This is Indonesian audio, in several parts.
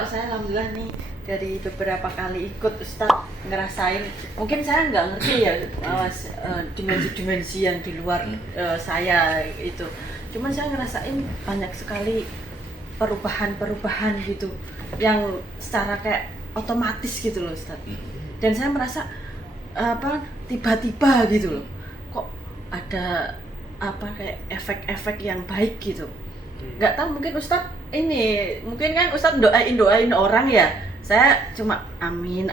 kalau saya alhamdulillah nih dari beberapa kali ikut Ustadz ngerasain, mungkin saya nggak ngerti ya dimensi-dimensi yang di luar saya itu. Cuman saya ngerasain banyak sekali perubahan-perubahan gitu yang secara kayak otomatis gitu loh Ustadz. Dan saya merasa tiba-tiba gitu loh, kok ada kayak efek-efek yang baik gitu. Nggak tahu, mungkin Ustadz mungkin kan Ustadz doain orang ya, saya cuma amin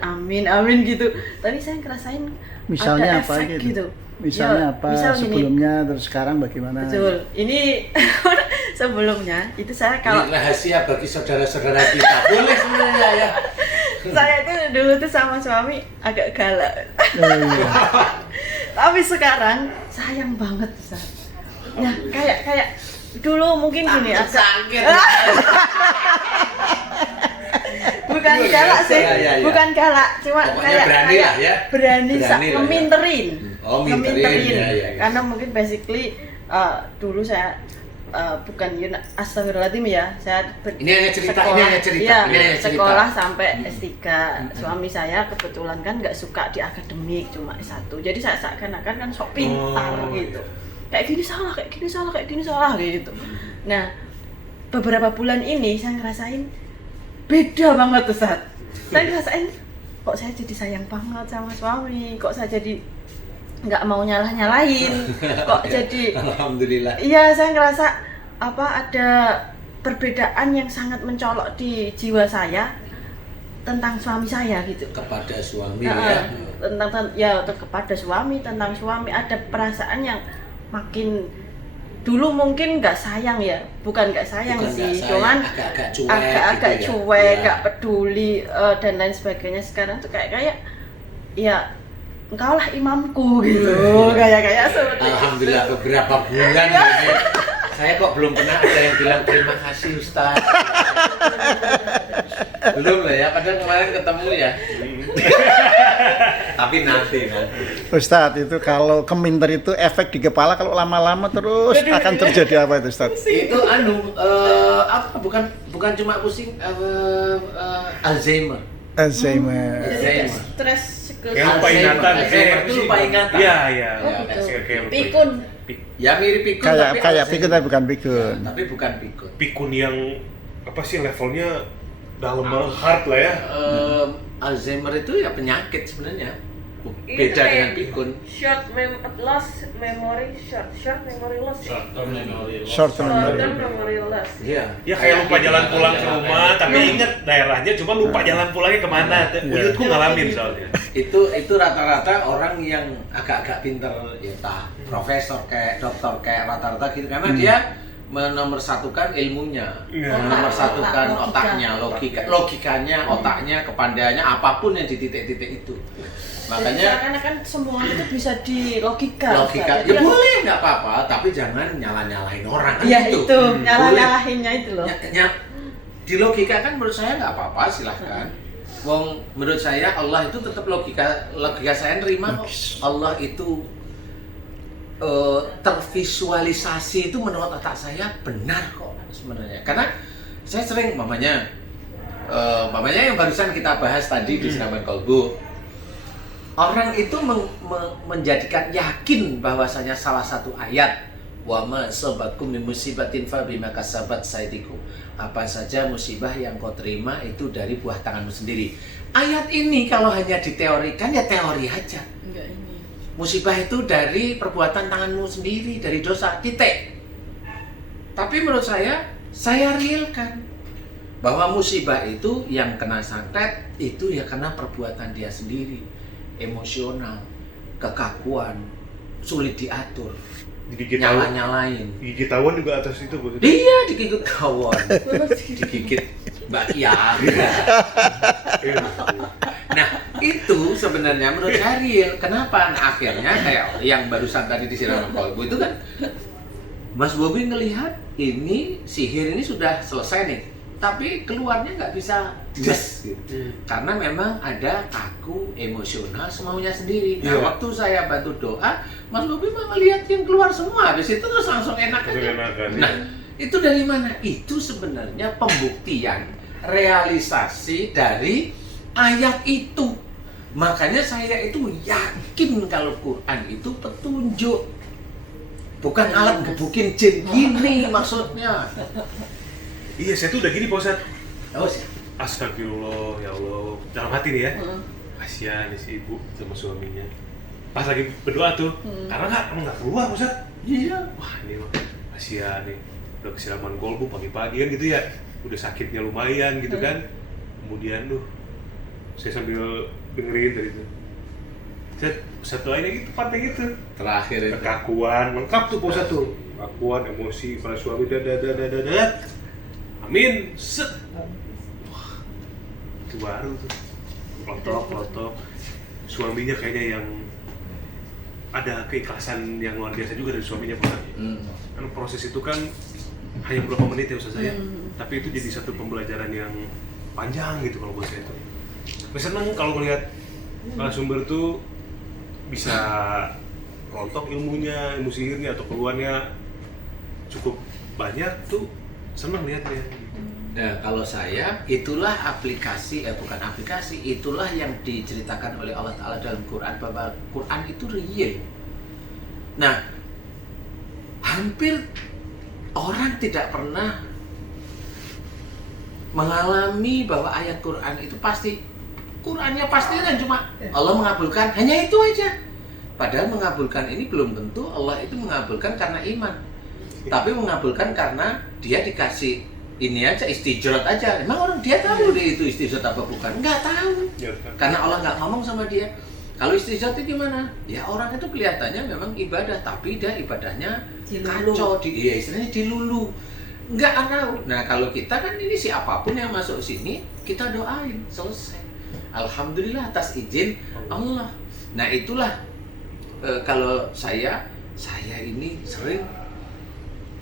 gitu. Tadi saya ngerasain misalnya ada apa efek gitu. Ya, Misalnya apa sebelumnya gini, terus sekarang bagaimana? Betul. Ini sebelumnya itu saya kalau ini rahasia bagi saudara-saudara kita. Boleh sebenarnya ya. Saya itu dulu tuh sama suami agak galak. Tapi sekarang sayang banget, Ustaz. Nah, kayak dulu mungkin gini agak sakit. Bukan galak sih, ya. bukan galak, cuma pokoknya berani lah ya. Berani lah ya. ngeminterin. Oh, minterin. Ya. Karena mungkin basically dulu saya bukan astagfirullahaladzim ya, saya ini hanya cerita. Sekolah sampai S3. Suami saya kebetulan kan nggak suka di akademik, cuma S1. Jadi saya seakan-akan kan sok pintar gitu. Kayak gini salah gitu. Nah, beberapa bulan ini saya ngerasain beda banget Ustaz. Saya ngerasain kok saya jadi sayang banget sama suami, kok saya jadi nggak mau nyalahin, kok jadi alhamdulillah. Iya, saya ngerasa ada perbedaan yang sangat mencolok di jiwa saya tentang suami saya gitu. Kepada suami ya. Kepada suami, tentang suami ada perasaan yang makin dulu mungkin nggak sayang ya, bukan nggak sayang sih, cuman agak-agak cuek, nggak peduli dan lain sebagainya. Sekarang tuh kayak ya engkau lah imamku gitu, kayak seperti alhamdulillah itu. Beberapa bulan ini saya kok belum pernah ada yang bilang terima kasih Ustaz. Belum lah ya, padahal kemarin ketemu ya. Tapi nanti. Ustadz, itu kalau keminter itu efek di kepala kalau lama-lama terus akan terjadi apa itu Ustadz? Itu bukan cuma pusing, Alzheimer. Stres Kayak lupa ingatan. Itu lupa ingatan. Iya. Pikun. Ya mirip pikun kayak pikun tapi bukan pikun. Ya, tapi bukan pikun. Pikun yang apa sih levelnya dalam banget, hard lah ya. Alzheimer itu ya penyakit sebenarnya. Beda dengan pikun. Short memory loss. Short term memory loss. Iya. Ya kayak lupa jalan pulang ke rumah, tapi inget daerahnya, cuma lupa jalan pulangnya kemana. Uyutku ngalamin soalnya. Itu rata-rata orang yang agak-agak pinter, ya profesor kayak dokter kayak rata-rata gitu, karena dia menomorsatukan ilmunya, menomorsatukan otaknya, logikanya, otaknya, kepandaiannya, apapun yang di titik-titik itu. Makanya kan semua itu bisa di logika ya boleh, nggak apa-apa, tapi jangan nyalahin orang kan. Iya itu nyalahinnya itu loh. Di logika kan menurut saya nggak apa-apa, silahkan. Wong menurut saya Allah itu tetap logika saya nerima kok. Allah itu tervisualisasi itu menurut otak saya benar kok sebenarnya. Karena saya sering mamanya yang barusan kita bahas tadi di Siraman Kolbu. Orang itu menjadikan yakin bahwasanya salah satu ayat wa ma sabakum min musibatin fa bima kasabat saydikum. Apa saja musibah yang kau terima itu dari buah tanganmu sendiri. Ayat ini kalau hanya diteorikan ya teori aja. Enggak ini. Musibah itu dari perbuatan tanganmu sendiri, dari dosa, titik. Tapi menurut saya realkan bahwa musibah itu yang kena santet itu ya karena perbuatan dia sendiri. Emosional, kekakuan, sulit diatur, nyalain. Digigit tawon juga atas itu Bu. Iya, digigit tawon. Digigit Mbak Kia. Nah, itu sebenarnya menurut saya real. Kenapa? Nah, akhirnya kayak yang barusan tadi di Siraman Kolbu itu kan Mas Bobi ngelihat ini sihir ini sudah selesai nih. Tapi keluarnya nggak bisa gitu. Karena memang ada kaku emosional semaunya sendiri. Nah, waktu saya bantu doa, Mas Bobi mah ngelihat yang keluar semua, habis itu terus langsung enak aja. Nah, itu dari mana? Itu sebenarnya pembuktian realisasi dari ayat itu. Makanya saya itu yakin kalau Quran itu petunjuk, bukan alat gebukin jin gini maksudnya. Iya, saya tuh udah gini Pak Ustadz. Oh sih. Astagfirullah, ya Allah. Dalam hati nih ya. Kasihan nih si ibu sama suaminya. Pas lagi berdoa tuh, karena emang nggak keluar Pak Ustadz. Iya. Wah ini mah kasihan nih. Udah kesilaman kolbu pagi-pagi kan gitu ya. Udah sakitnya lumayan gitu kan. Kemudian saya sambil dengerin dari itu. Ustadz doainnya gitu, pantai gitu. Terakhir itu. Kekakuan, lengkap tuh Pak Ustadz tuh. Kekakuan, emosi, para suami, dadat. Amin, set. Wah, itu baru tuh. Klotok. Suaminya kayaknya yang ada keikhlasan yang luar biasa juga dari suaminya Pak. Kan proses itu kan hanya beberapa menit ya Ustaz saya. Tapi itu jadi satu pembelajaran yang panjang gitu kalau buat saya itu. Saya senang kalau melihat narasumber tuh bisa rontok ilmunya, ilmu sihirnya atau keluarnya cukup banyak tuh, senang lihatnya. Nah, kalau saya, itulah bukan aplikasi, itulah yang diceritakan oleh Allah Ta'ala dalam Quran, bahwa Quran itu real. Nah, hampir orang tidak pernah mengalami bahwa ayat Quran itu pasti, Qurannya pasti kan cuma Allah mengabulkan, hanya itu aja. Padahal mengabulkan ini belum tentu Allah itu mengabulkan karena iman, tapi mengabulkan karena dia dikasih ini aja, istijrat aja. Emang orang dia tahu dia itu istijrat apa bukan? Nggak tahu. Karena Allah nggak ngomong sama dia. Kalau istijrat itu gimana? Ya orang itu kelihatannya memang ibadah, tapi dia ibadahnya kacau, istilahnya dilulu. Nggak tahu. Nah kalau kita kan ini siapapun yang masuk sini, kita doain, selesai. Alhamdulillah atas izin Allah. Nah itulah kalau saya ini sering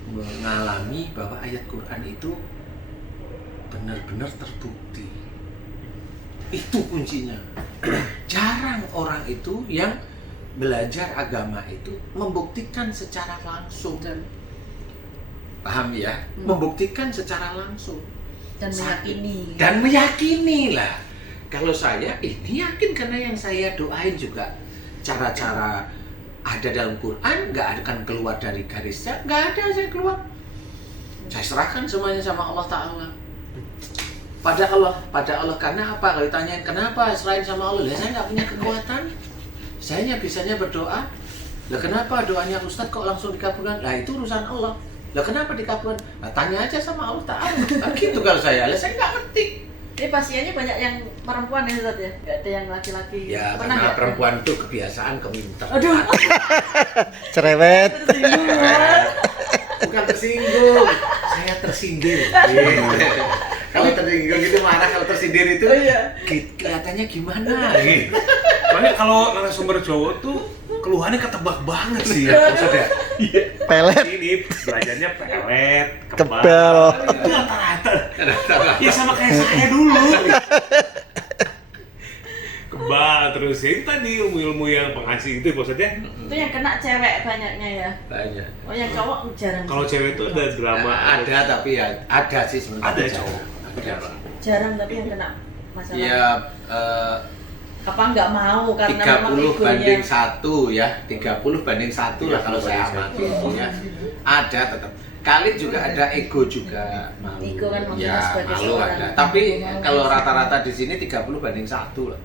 mengalami bahwa ayat Quran itu benar-benar terbukti. Itu kuncinya. Jarang orang itu yang belajar agama itu membuktikan secara langsung. Paham ya? Membuktikan secara langsung. Dan meyakini lah. Kalau saya ini yakin karena yang saya doain juga cara-cara ada dalam Quran, nggak akan keluar dari garisnya, nggak ada saya keluar. Saya serahkan semuanya sama Allah Ta'ala. Pada Allah, karena apa? Kalau ditanyain kenapa selain sama Allah, saya nggak punya kekuatan. Saya hanya bisanya berdoa. Lah kenapa doanya Ustadz kok langsung dikabulkan? Lah itu urusan Allah. Lah kenapa dikabulkan? Nah, tanya aja sama Allah Ta'ala. Kan gitu kalau saya nggak ngerti. Ini pasiennya banyak yang perempuan ya Ustadz ya? Nggak ada yang laki-laki? Ya, pernah karena nggak? perempuan itu kebiasaan keminter. Aduh. Cerewet. Bukan tersinggung, saya tersindir. Kalau tersinggung gitu marah, kalau tersindir itu kelihatannya gimana? Soalnya kalau narasumber cowok tuh keluhannya ketebak banget sih ya maksudnya. Pelet. Ini belajarnya pelet, Kebal. Itu rata-rata. Ya sama kayak saya dulu. Kebal terus ya, itu tadi ilmu-ilmu yang pengasih itu maksudnya. Itu yang kena cewek banyaknya ya? Banyak. Oh yang cowok jarang. Kalau cewek itu ada drama. Ada tapi ya ada sih sebenarnya. Ada cowok. Jarang tapi yang kena masalah. Ya Apa nggak mau karena memang 30 banding egonya. 1 ya, 30 banding 1 lah kalau saya amati itu ya. Ada tetap. Khalid juga ada ego juga, malu. Ego kan maksudnya Ya, sebagai malu seorang ada. Tapi kalau rata-rata di sini 30 banding 1 lah.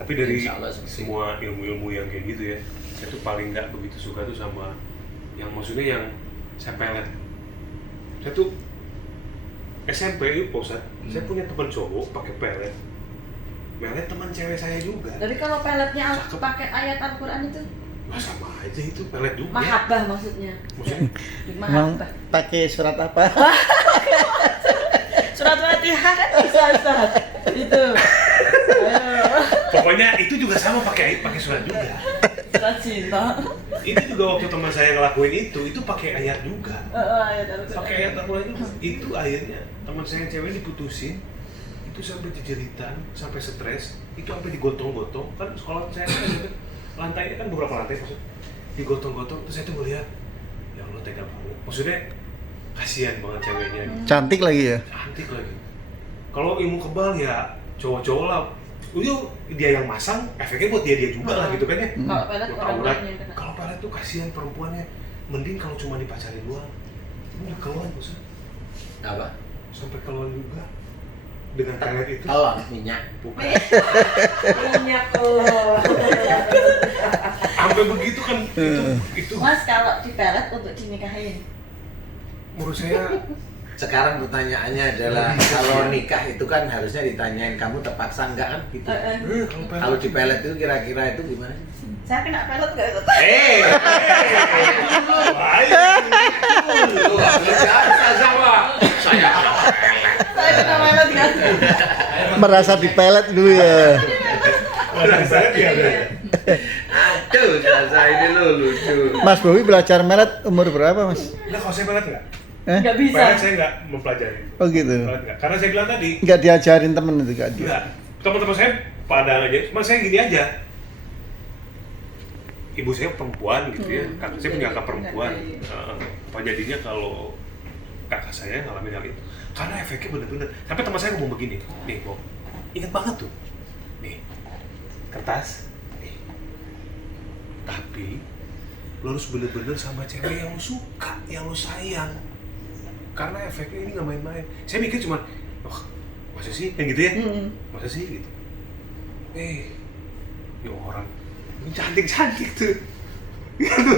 Tapi dari Insya Allah seperti semua ilmu-ilmu yang kayak gitu ya, saya tuh paling nggak begitu suka tuh sama yang maksudnya yang saya pelet. Saya tuh SMP itu Ustaz, saya punya teman cowok pakai pelet. Pelet teman cewek saya juga. Tapi kalau peletnya pakai ayat Al-Quran itu Wah sama aja itu pelet juga. mahabbah maksudnya. Maksudnya Emang Mahabbah. pakai surat apa? Surat Fatihah kan bisa Ustaz. Itu. Ayo. pokoknya itu juga sama pakai surat juga. Surat cinta. Itu juga waktu teman saya ngelakuin itu pakai ayat juga. Ayat Al-Quran. Pakai ayat Al-Quran itu akhirnya teman saya yang cewek diputusin. Itu sampai jejeritan, sampai stres, itu sampai digotong-gotong. Kan sekolah saya kan lantainya kan beberapa lantai maksud. Digotong-gotong, terus saya tuh melihat ya Allah tega banget. Maksudnya kasihan banget ceweknya gitu. Cantik lagi ya? Cantik lagi. Kalau ilmu kebal ya cowok-cowok lah. Itu dia yang masang, efeknya buat dia juga lah gitu kan ya. Kalau pelet Buat orang aurat. lain yang kena. Kalau pelet tuh kasihan perempuannya. Mending kalau cuma dipacarin doang. Ini keluar Bos. Apa? Sampai keluar juga. Dengan pelet itu. Telon minyak. Bukan. Minyak loh. Sampai begitu kan itu Mas kalau dipelet untuk dinikahin. menurut saya Sekarang pertanyaannya adalah kalau nikah itu kan harusnya ditanyain kamu terpaksa enggak kan gitu. Kalau di pelet itu kira-kira itu gimana? Saya kena pelet nggak itu? Saya Saya kena pelet kan? Merasa dipelet dulu ya. saya dia aduh, saya ini lo lucu. Mas Bowi belajar melet umur berapa, Mas? nah kalau saya pelet nggak? Nggak bisa. Pelet saya nggak mempelajari. Oh gitu. Pelet nggak. Karena saya bilang tadi Nggak diajarin temen itu nggak dia. enggak. Teman-teman saya pada aja, cuma saya gini aja. Ibu saya perempuan gitu ya, kakak saya punya kakak perempuan. Apa jadinya kalau kakak saya ngalamin hal itu? Karena efeknya bener-bener. Sampai teman saya ngomong begini, nih Bob, ingat banget tuh, nih kertas, nih. Tapi lo harus bener-bener sama cewek yang lo suka, yang lo sayang. Karena efeknya ini nggak main-main. Saya mikir cuma, wah masa sih, yang gitu ya? Masa sih gitu? Ya orang ini cantik-cantik tuh. Gitu.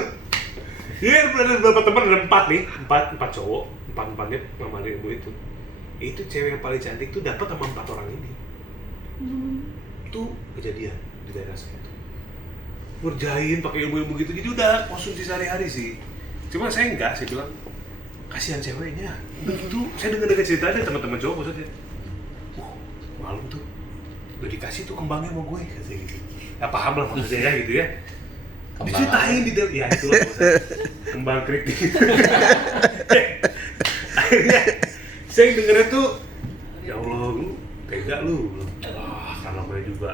Ya bener beberapa teman ada 4 nih, 4 cowok, 4-4-nya ngamarin ibu itu. Itu cewek yang paling cantik tuh dapat sama 4 orang ini. Itu kejadian di daerah saya tuh. Ngerjain pakai ilmu-ilmu gitu, jadi udah konsumsi sehari-hari sih. Cuma saya enggak, saya bilang kasihan ceweknya. Begitu saya dengar ceritanya teman-teman cowok maksudnya. Malu tuh. Udah dikasih tuh kembangnya sama gue katanya gitu. Ya paham lah maksudnya ya gitu ya. Diceritain di dalam, ya itulah maksudnya. Kembang keriting. Akhirnya saya dengernya tuh, ya Allah lu tega lu. Karena namanya juga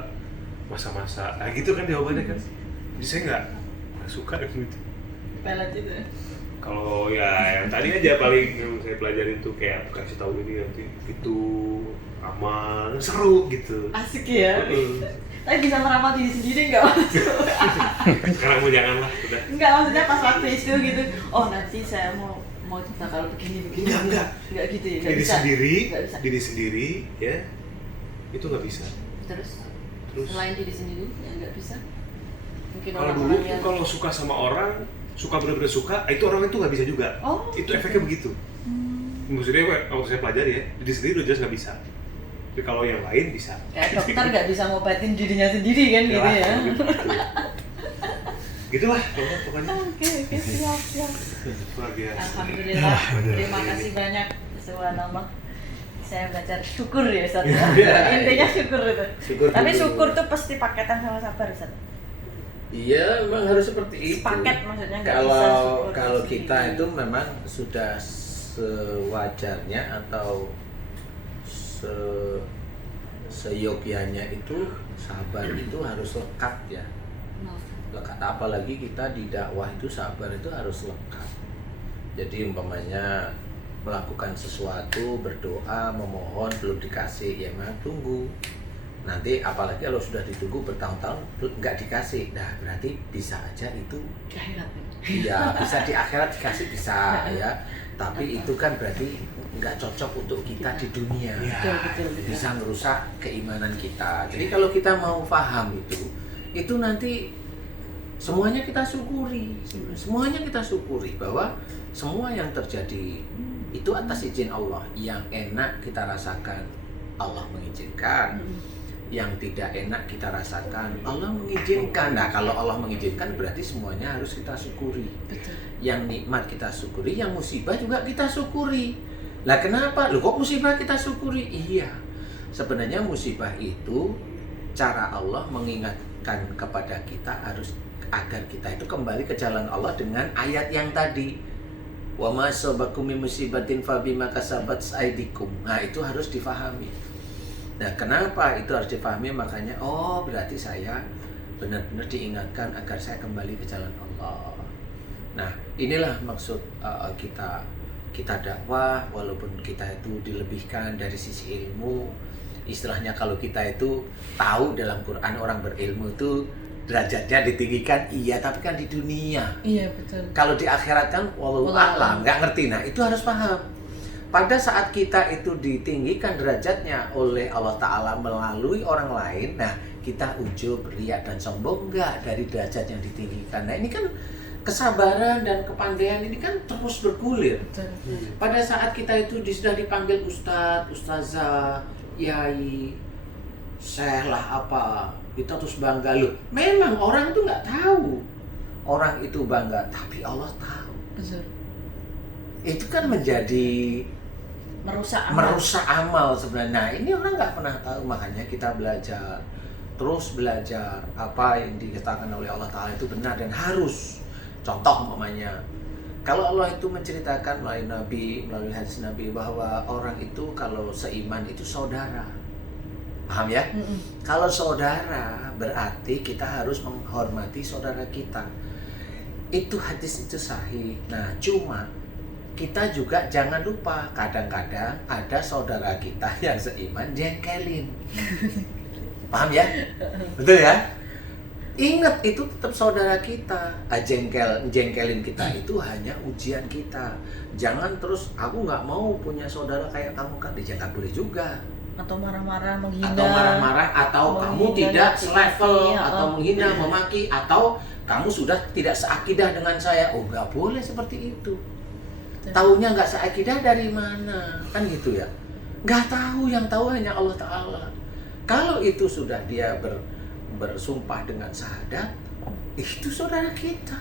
masa-masa, nah gitu kan jawabannya kan. Jadi saya nggak suka dengan itu. Pelet itu. Kalau ya yang tadi aja paling yang saya pelajarin tuh kayak kasih tahu ini nanti itu aman, seru gitu. Asik ya. Tapi bisa meramal diri sendiri nggak masuk? Sekarang mau jangan lah, udah. Enggak, maksudnya pas waktu itu gitu. Oh nanti saya mau bakal begini. Enggak. Enggak gitu ya. Nggak Diri bisa. sendiri, Nggak bisa. diri sendiri, ya itu nggak bisa. Terus Terus selain diri sendiri ya nggak bisa. Mungkin kalau dulu orang-orang tuh yang kalau suka sama orang, suka benar-benar suka, itu orang itu nggak bisa juga. Oh, Itu efeknya begitu. Maksudnya waktu saya pelajari ya, diri sendiri udah jelas nggak bisa. Tapi kalau yang lain bisa. kayak dokter nggak bisa ngobatin dirinya sendiri kan gitu ya. Gitulah pokoknya. Oke, siap. Luar biasa. Alhamdulillah. Terima kasih banyak. Subhanallah. Saya belajar syukur ya Ustaz. Iya. Intinya syukur itu. Syukur Tapi dulu. syukur tuh pasti paketan sama sabar Ustaz. Iya, memang harus seperti itu. Sepaket maksudnya, nggak bisa syukur Kalau sendiri. kita itu memang sudah sewajarnya atau seyogianya itu sabar itu harus lekat ya. Lekat, apalagi kita di dakwah itu sabar itu harus lekat. Jadi umpamanya melakukan sesuatu, berdoa, memohon, belum dikasih, ya mah tunggu. Nanti apalagi kalau sudah ditunggu bertahun-tahun nggak dikasih, nah berarti bisa aja itu Di akhirat. ya bisa di akhirat dikasih bisa ya. Tapi itu kan berarti nggak cocok untuk kita di dunia. Betul. Bisa merusak keimanan kita. Jadi kalau kita mau paham itu nanti semuanya kita syukuri. Semuanya kita syukuri bahwa semua yang terjadi itu atas izin Allah. Yang enak kita rasakan Allah mengizinkan. Yang tidak enak kita rasakan Allah mengizinkan. Nah kalau Allah mengizinkan berarti semuanya harus kita syukuri. Betul. Yang nikmat kita syukuri, yang musibah juga kita syukuri. Lah kenapa? Loh kok musibah kita syukuri? Iya. Sebenarnya musibah itu cara Allah mengingatkan kepada kita harus agar kita itu kembali ke jalan Allah dengan ayat yang tadi. Wa ma asabakum min musibatin fabima kasabat aydikum. Nah, itu harus difahami. Nah, kenapa itu harus difahami? Makanya berarti saya benar-benar diingatkan agar saya kembali ke jalan Allah. Nah, inilah maksud kita kita dakwah, walaupun kita itu dilebihkan dari sisi ilmu, istilahnya kalau kita itu tahu dalam Quran orang berilmu itu derajatnya ditinggikan, iya, tapi kan di dunia. Iya, betul. Kalau di akhirat kan wallahu a'lam, nggak ngerti. Nah, itu harus paham. Pada saat kita itu ditinggikan derajatnya oleh Allah Ta'ala melalui orang lain, nah kita ujub, riya dan sombong enggak dari derajat yang ditinggikan. Nah, ini kan kesabaran dan kepandaian ini kan terus bergulir. Betul. Pada saat kita itu sudah dipanggil ustadz, ustazah, yai, syekh lah apa, kita terus bangga. Loh, memang orang itu nggak tahu orang itu bangga, tapi Allah tahu. Betul. Itu kan menjadi merusak amal sebenarnya. Nah, ini orang nggak pernah tahu, makanya kita belajar, terus belajar apa yang dikatakan oleh Allah Ta'ala itu benar dan harus. Contoh umpamanya, kalau Allah itu menceritakan melalui Nabi, melalui hadis Nabi bahwa orang itu kalau seiman itu saudara. Paham ya? Kalau saudara berarti kita harus menghormati saudara kita. Itu hadis itu sahih. Nah, cuma kita juga jangan lupa kadang-kadang ada saudara kita yang seiman jengkelin. Paham ya? Betul ya? Ingat, itu tetap saudara kita. Jengkelin kita itu hanya ujian kita. Jangan terus aku nggak mau punya saudara kayak kamu kan, nggak boleh juga. Atau marah-marah, menghina. Atau marah-marah, atau kamu tidak selevel, atau menghina, memaki, atau kamu sudah tidak seakidah dengan saya. Oh, nggak boleh seperti itu. Taunya nggak seakidah dari mana? Kan gitu ya. Nggak tahu, yang tahu hanya Allah Ta'ala. Kalau itu sudah dia bersumpah dengan syahadat, itu saudara kita.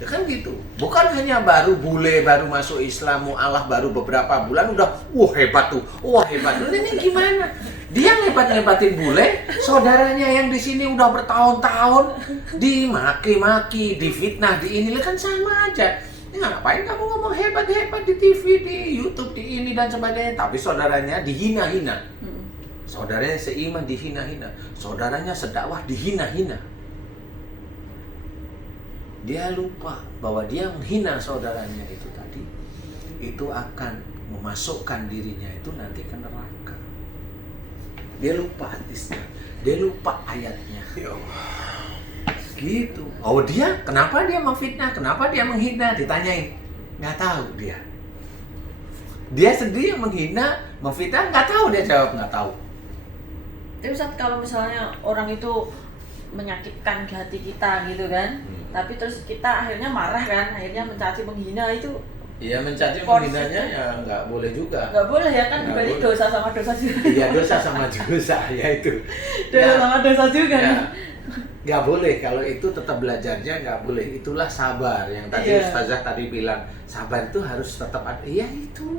Ya kan gitu. Bukan hanya baru bule, baru masuk Islam, mu'alaf baru beberapa bulan udah wah hebat tuh. Ini gimana? Dia hebat-hebatin bule, saudaranya yang di sini udah bertahun-tahun dimaki-maki, difitnah, ini kan sama aja. Ya, ngapain kamu ngomong hebat-hebat di TV, di YouTube, di ini dan sebagainya, tapi saudaranya dihina-hina. Saudaranya seiman dihina-hina, saudaranya sedakwah dihina-hina. Dia lupa bahwa dia menghina saudaranya itu tadi, itu akan memasukkan dirinya itu nanti ke neraka. Dia lupa hadisnya, dia lupa ayatnya. Ya Allah. Gitu. Oh, dia kenapa dia memfitnah, kenapa dia menghina, ditanyain, nggak tahu dia. Dia sendiri yang menghina, memfitnah, nggak tahu, dia jawab nggak tahu. Tapi Ustaz, kalau misalnya orang itu menyakitkan di hati kita gitu kan, tapi terus kita akhirnya marah kan, akhirnya mencaci menghina itu. Iya, mencaci menghinanya ya nggak boleh juga. Nggak boleh ya kan, dibalik dosa sama dosa juga. Iya, dosa sama dosa, ya itu. Dosa sama dosa juga. Ya. Nggak boleh, kalau itu tetap belajarnya nggak boleh. Itulah sabar yang tadi Ustazah tadi bilang, sabar itu harus tetap ada. Iya itu.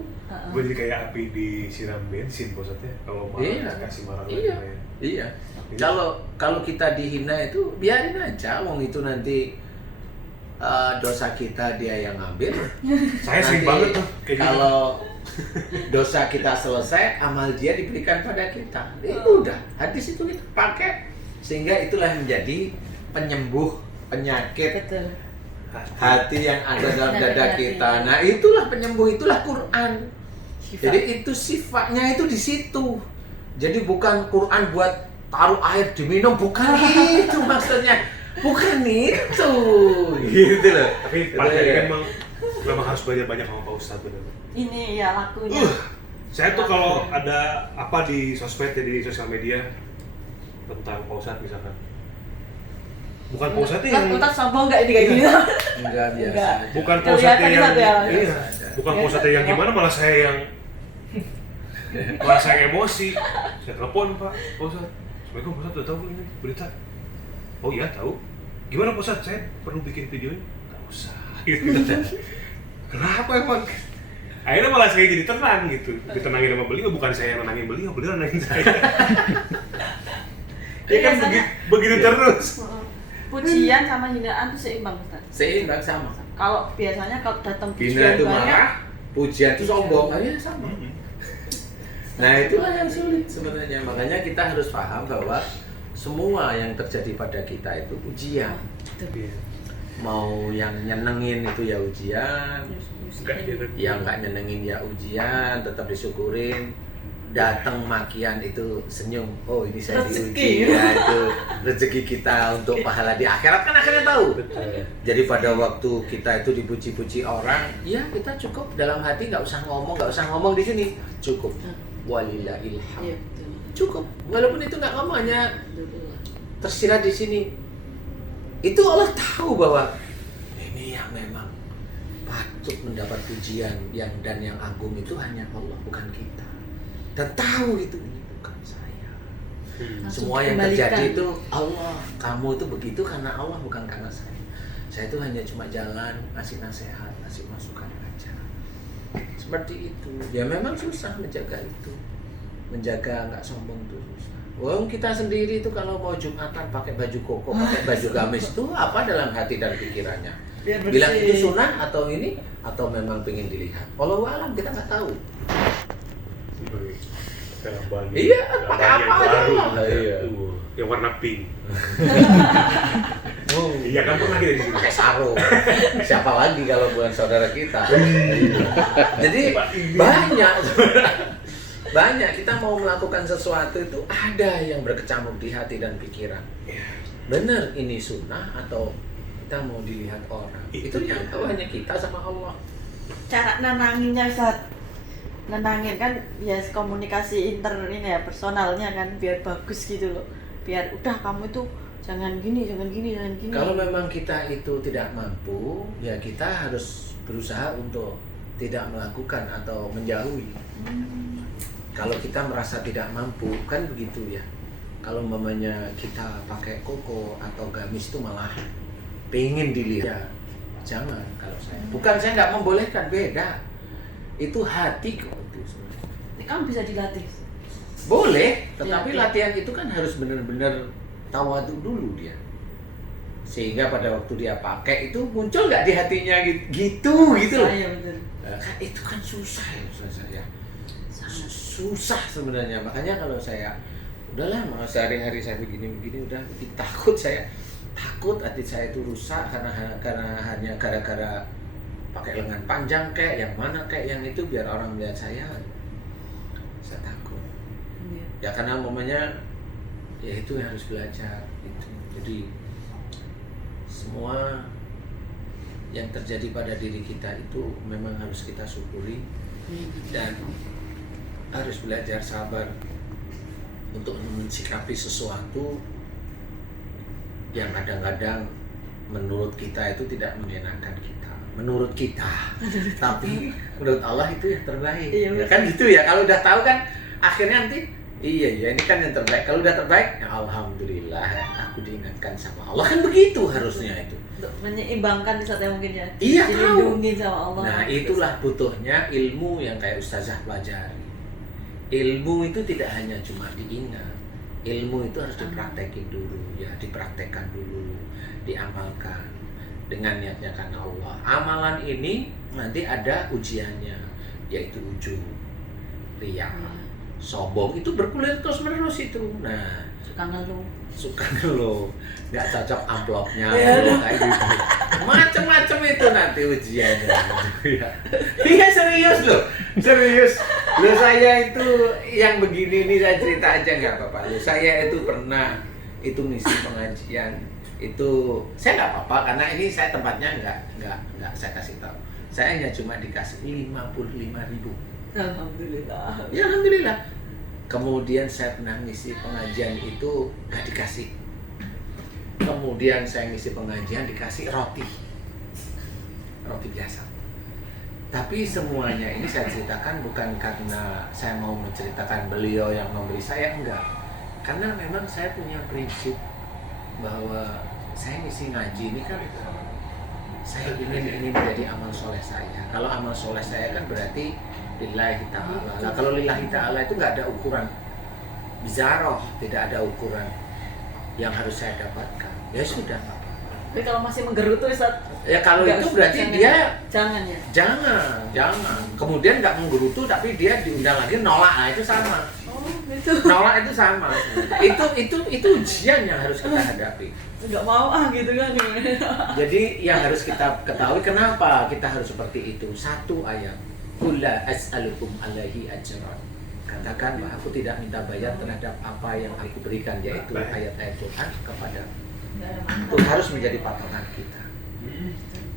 Gue jadi kayak api disiram bensin maksudnya, kalau marah kasih marah lagi. Iya. Kalau kita dihina itu biarin aja, wong itu nanti dosa kita dia yang ambil. Saya sering banget tuh kayak kalau dosa kita selesai, amal dia diberikan pada kita. Itu udah, hadis itu kita pakai. Sehingga itulah yang menjadi penyembuh penyakit hati yang ada dalam dada kita. Nah, itulah penyembuh, itulah Quran. Jadi itu sifatnya itu di situ. Jadi bukan Quran buat taruh air diminum, bukan itu maksudnya. Bukan itu. Gitu loh. Tapi pada ini memang harus belajar banyak sama Pak Ustadz benar. Ini ya lakunya. Saya tuh kalau ada apa di sosmed, di sosial media tentang Pak Ustadz misalkan, bukan Pak Ustadz yang Ustadz sombong nggak ini kayak gini? Enggak, biasa. Bukan Pak Ustadz yang bukan Pak Ustadz yang gimana, malah saya emosi. Saya telepon, Pak Ustadz, Assalamualaikum Pak Ustadz, udah tahu ini berita? Oh iya tahu. Gimana Pak Ustadz, saya perlu bikin video ini? Nggak usah. Kenapa emang? Akhirnya malah saya jadi tenang gitu, ditenangin sama beliau, bukan saya yang nenangin beliau nenangin saya. Dia kan begitu terus. Pujian sama hinaan itu seimbang, Ustaz? Seimbang, sama. Kalau biasanya kalau datang Hina pujian itu banyak, marah, pujian itu sombong, aja sama. Nah, itulah yang sulit sebenarnya. Makanya kita harus paham bahwa semua yang terjadi pada kita itu ujian. mau yang nyenengin itu ya ujian, Enggak gitu. yang nggak nyenengin ya ujian, tetap disyukurin. Datang makian itu senyum, oh ini saya Rezeki. diuji ya, itu rezeki kita untuk pahala di akhirat kan akhirnya tahu. Betul. Jadi pada waktu kita itu dipuji-puji orang, ya kita cukup dalam hati, nggak usah ngomong di sini, cukup. Walillahil hamd. Iya, betul. Cukup, walaupun itu nggak ngomong, hanya Alhamdulillah. tersirat di sini. Itu Allah tahu bahwa ini yang memang patut mendapat pujian yang dan yang agung itu hanya Allah, bukan kita. Dan tahu itu ini bukan saya. Langsung Semua yang dikembalikan. terjadi itu Allah. Kamu itu begitu karena Allah, bukan karena saya. Saya itu hanya cuma jalan, ngasih nasihat, ngasih masukan aja. Seperti itu. Ya memang susah menjaga itu. Menjaga nggak sombong itu susah. Wong kita sendiri itu kalau mau Jumatan pakai baju koko, pakai baju gamis itu apa dalam hati dan pikirannya? Biar bersih. Bilang itu sunnah atau ini atau memang pengen dilihat. Wallahu alam, kita nggak tahu. Dalam baju. Iya, dalam pakai baju apa yang aja. baru. Iya. Tuh, yang warna pink. Oh, Iya kan pernah kita di sini. pakai sarung. Siapa lagi kalau bukan saudara kita? Jadi banyak. Banyak kita mau melakukan sesuatu itu ada yang berkecamuk di hati dan pikiran. Benar ini sunnah atau kita mau dilihat orang? Itu yang tahu hanya kita sama Allah. Cara nenanginnya Ustaz. Nenangin kan ya komunikasi ini ya personalnya kan biar bagus gitu loh. Biar udah kamu tuh jangan gini. Kalau memang kita itu tidak mampu, ya kita harus berusaha untuk tidak melakukan atau menjauhi. Kalau kita merasa tidak mampu, kan begitu ya. Kalau mamanya kita pakai koko atau gamis itu malah pengen dilihat. Ya, jangan kalau saya. Bukan saya nggak membolehkan, beda. Itu hati kok itu sebenarnya. Ini kan bisa dilatih. Boleh, tetapi Iya. latihan itu kan harus benar-benar tawadu dulu dia. Sehingga pada waktu dia pakai itu muncul nggak di hatinya gitu loh. Saya betul. Nah, itu kan susah ya saya. Susah sebenarnya. Makanya kalau saya udahlah mau sehari-hari saya begini udah takut hati saya itu rusak karena hanya gara-gara pakai lengan panjang kayak yang mana kayak yang itu biar orang melihat saya takut. Iya. Ya karena momennya ya itu yang harus belajar itu. Jadi semua yang terjadi pada diri kita itu memang harus kita syukuri dan harus belajar sabar untuk mensikapi sesuatu yang kadang-kadang menurut kita itu tidak mengenakan kita. Menurut kita, tapi menurut Allah itu yang terbaik. Iya, Ya kan gitu ya. Kalau udah tahu kan akhirnya nanti iya ini kan yang terbaik. Kalau udah terbaik, ya alhamdulillah aku diingatkan sama Allah. Kan begitu harusnya itu. Untuk menyeimbangkan di saat yang mungkin ya. Iya, tahu. Dilindungi sama Allah. Nah, itulah butuhnya ilmu yang kayak Ustazah pelajari. Ilmu itu tidak hanya cuma diingat. Ilmu itu harus dipraktekin dulu, ya, dipraktekkan dulu, diamalkan dengan niatnya karena Allah. Amalan ini nanti ada ujiannya, yaitu ujub, riya, sombong itu bergulir terus-menerus itu. Nah, suka ngeluh, nggak cocok amplopnya, kayak gitu. Macem-macem itu nanti ujiannya. Iya serius loh, serius. Loh saya itu yang begini nih saya cerita aja nggak apa-apa. Loh saya itu pernah itu ngisi pengajian itu saya nggak apa-apa karena ini saya tempatnya nggak saya kasih tahu. Saya hanya cuma dikasih 55.000. Alhamdulillah. Ya alhamdulillah. Kemudian saya pernah ngisi pengajian itu nggak dikasih. Kemudian saya ngisi pengajian dikasih roti biasa. Tapi semuanya ini saya ceritakan bukan karena saya mau menceritakan beliau yang memberi saya, enggak. Karena memang saya punya prinsip bahwa saya ngisi ngaji ini kan saya ingin ini menjadi amal soleh saya. Kalau amal soleh saya kan berarti lillahi ta'ala. Nah, kalau lillahi ta'ala itu nggak ada ukuran bizaroh, tidak ada ukuran yang harus saya dapatkan. Ya sudah. Tapi kalau masih menggerutu Ustaz, Ya kalau enggak, itu berarti jangan, dia jangan ya. jangan. Kemudian nggak menggerutu tapi dia diundang lagi nolak, nah itu sama. gitu. Nolak itu sama. Itu ujian yang harus kita hadapi. Nggak mau gitu kan. Jadi yang harus kita ketahui kenapa kita harus seperti itu. Satu ayat. Qul la as'alukum alaihi ajran. Katakan bahwa aku tidak minta bayar terhadap apa yang aku berikan, yaitu ayat-ayat Tuhan kepada. Itu harus menjadi patokan kita.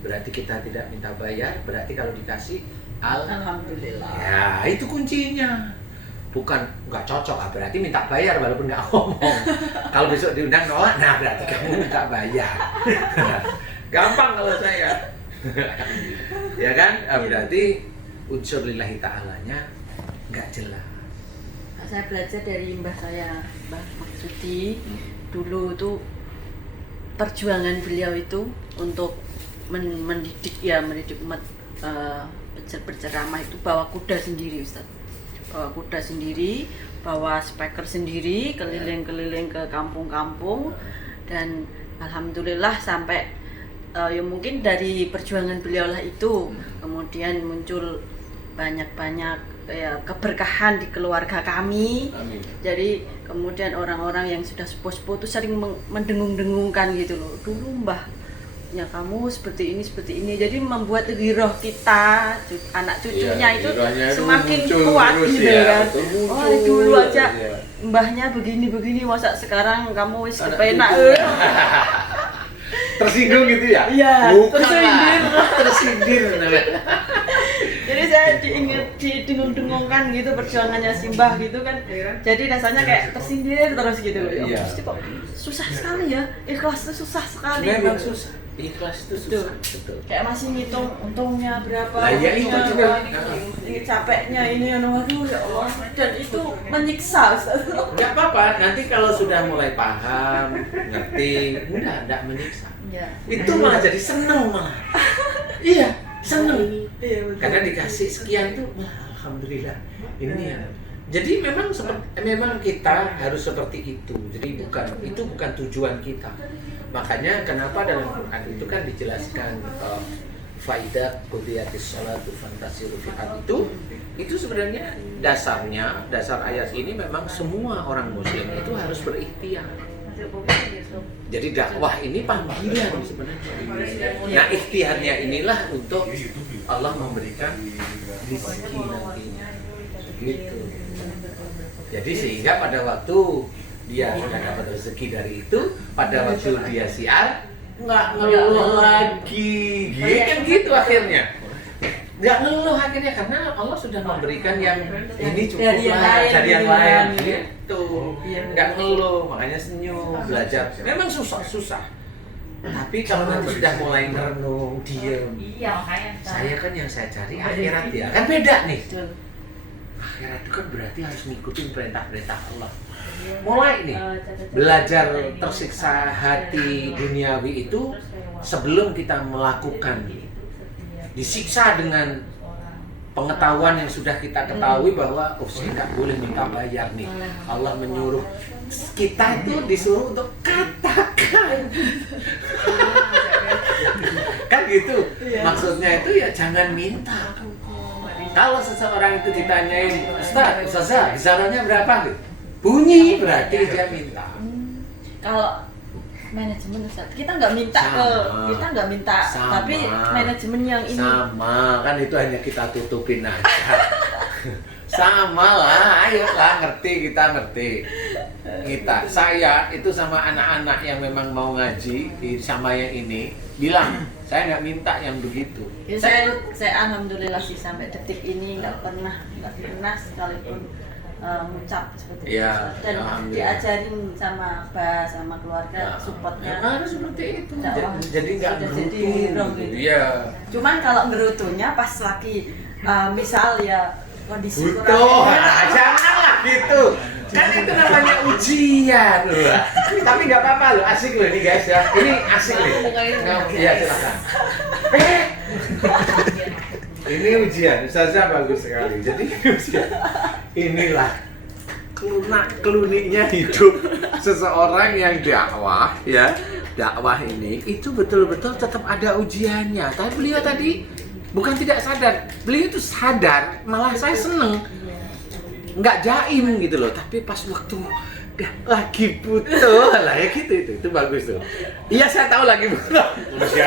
Berarti kita tidak minta bayar, berarti kalau dikasih Alhamdulillah. ya itu kuncinya. Bukan nggak cocok, berarti minta bayar walaupun nggak ngomong. Kalau besok diundang nolak, nah berarti kamu minta bayar. Gampang kalau saya. Ya kan, berarti unsur lillahi ta'alanya nggak jelas. Saya belajar dari mbah saya, Mbah Maksudi. Dulu tuh perjuangan beliau itu untuk mendidik umat berceramah itu bawa kuda sendiri, Ustaz. Bawa kuda sendiri, bawa speaker sendiri, keliling-keliling ke kampung-kampung, dan alhamdulillah sampai ya mungkin dari perjuangan beliau lah itu kemudian muncul banyak-banyak ya keberkahan di keluarga kami. Amin. Jadi kemudian orang-orang yang sudah sepuh-sepuh itu sering mendengung-dengungkan gitu loh. Dulu mbah ya kamu seperti ini, jadi membuat giroh kita, anak cucunya itu semakin kuat gitu kan. Oh dulu aja mbahnya begini masa sekarang kamu wis kepenak. Tersinggung gitu ya? Iya, Bukan tersindir. Tersindir. Jadi saya didengung-dengungkan gitu perjuangannya Simbah gitu kan. Jadi rasanya kayak tersindir terus gitu. Iya. Pasti kok susah sekali ya. Ikhlas itu susah sekali. Memang gitu. susah. Ikhlas itu susah. Betul. Kayak masih ngitung untungnya berapa. Lah ya itu untungnya juga. Ini capeknya ini aduh ya Allah. Dan itu menyiksa. Ustaz. Nggak apa-apa, nanti kalau sudah mulai paham, ngerti, udah enggak menyiksa. Iya. Itu malah jadi seneng malah. Iya, seneng. Iya betul. Karena dikasih sekian itu, wah, alhamdulillah. Ini ya. Jadi memang kita harus seperti itu. Jadi itu bukan tujuan kita. Makanya kenapa dalam Quran itu kan dijelaskan faidah qudiyatis sholatu fantasiru fil ard itu sebenarnya dasar ayat ini memang semua orang muslim itu harus berikhtiar. Jadi dakwah ini panggilan sebenarnya. Nah, ikhtiarnya inilah untuk Allah memberikan rezeki nantinya. Gitu. Jadi sehingga pada waktu dia sudah dapat rezeki dari itu, pada waktu dia siar nggak ngeluh lagi, kan gitu akhirnya. Nggak ngeluh akhirnya karena Allah sudah memberikan yang ini cukup lah dari yang lain gitu. Nggak ngeluh, makanya senyum, belajar. Memang susah. Tapi kalau nanti sudah mulai merenung, diem. Saya kan yang saya cari akhirat ya, kan beda nih. Akhirat itu kan berarti harus ngikutin perintah-perintah Allah. Mulai nih belajar tersiksa hati duniawi itu sebelum kita melakukan, disiksa dengan pengetahuan yang sudah kita ketahui bahwa saya nggak boleh minta bayar nih. Allah menyuruh kita itu disuruh untuk katakan. Kan gitu. Maksudnya itu ya jangan minta. Kalau seseorang itu ditanyain, Ustazah, kisarannya berapa? Bunyi berarti dia minta. Kalau manajemen Ustaz, kita nggak minta Sama. tapi manajemen yang ini Sama, kan itu hanya kita tutupin aja. Sama lah, ayolah kita ngerti. Saya itu sama anak-anak yang memang mau ngaji sama yang ini bilang, saya nggak minta yang begitu. ya, saya alhamdulillah sih sampai detik ini nggak pernah sekalipun ngucap seperti Ya, itu dan diajarin sama Mbak sama keluarga supportnya harus seperti itu. Jadi nggak jadi gerutu gitu. Iya. Cuman kalau gerutunya pas lagi misal ya kondisi Butuh, janganlah gitu. Kan itu namanya ujian loh. Tapi nggak apa-apa loh, asik loh ini guys ya. Ini asik nih. Iya silakan. Ini ujian, Ustazah bagus sekali. Jadi ujian. Inilah keluniknya hidup seseorang yang dakwah ya. Dakwah ini itu betul-betul tetap ada ujiannya. Tapi beliau tadi bukan tidak sadar, beliau itu sadar, malah saya seneng. nggak jaim gitu loh, tapi pas waktu lagi butuh lah ya gitu, itu bagus tuh. Iya saya tahu lagi butuh,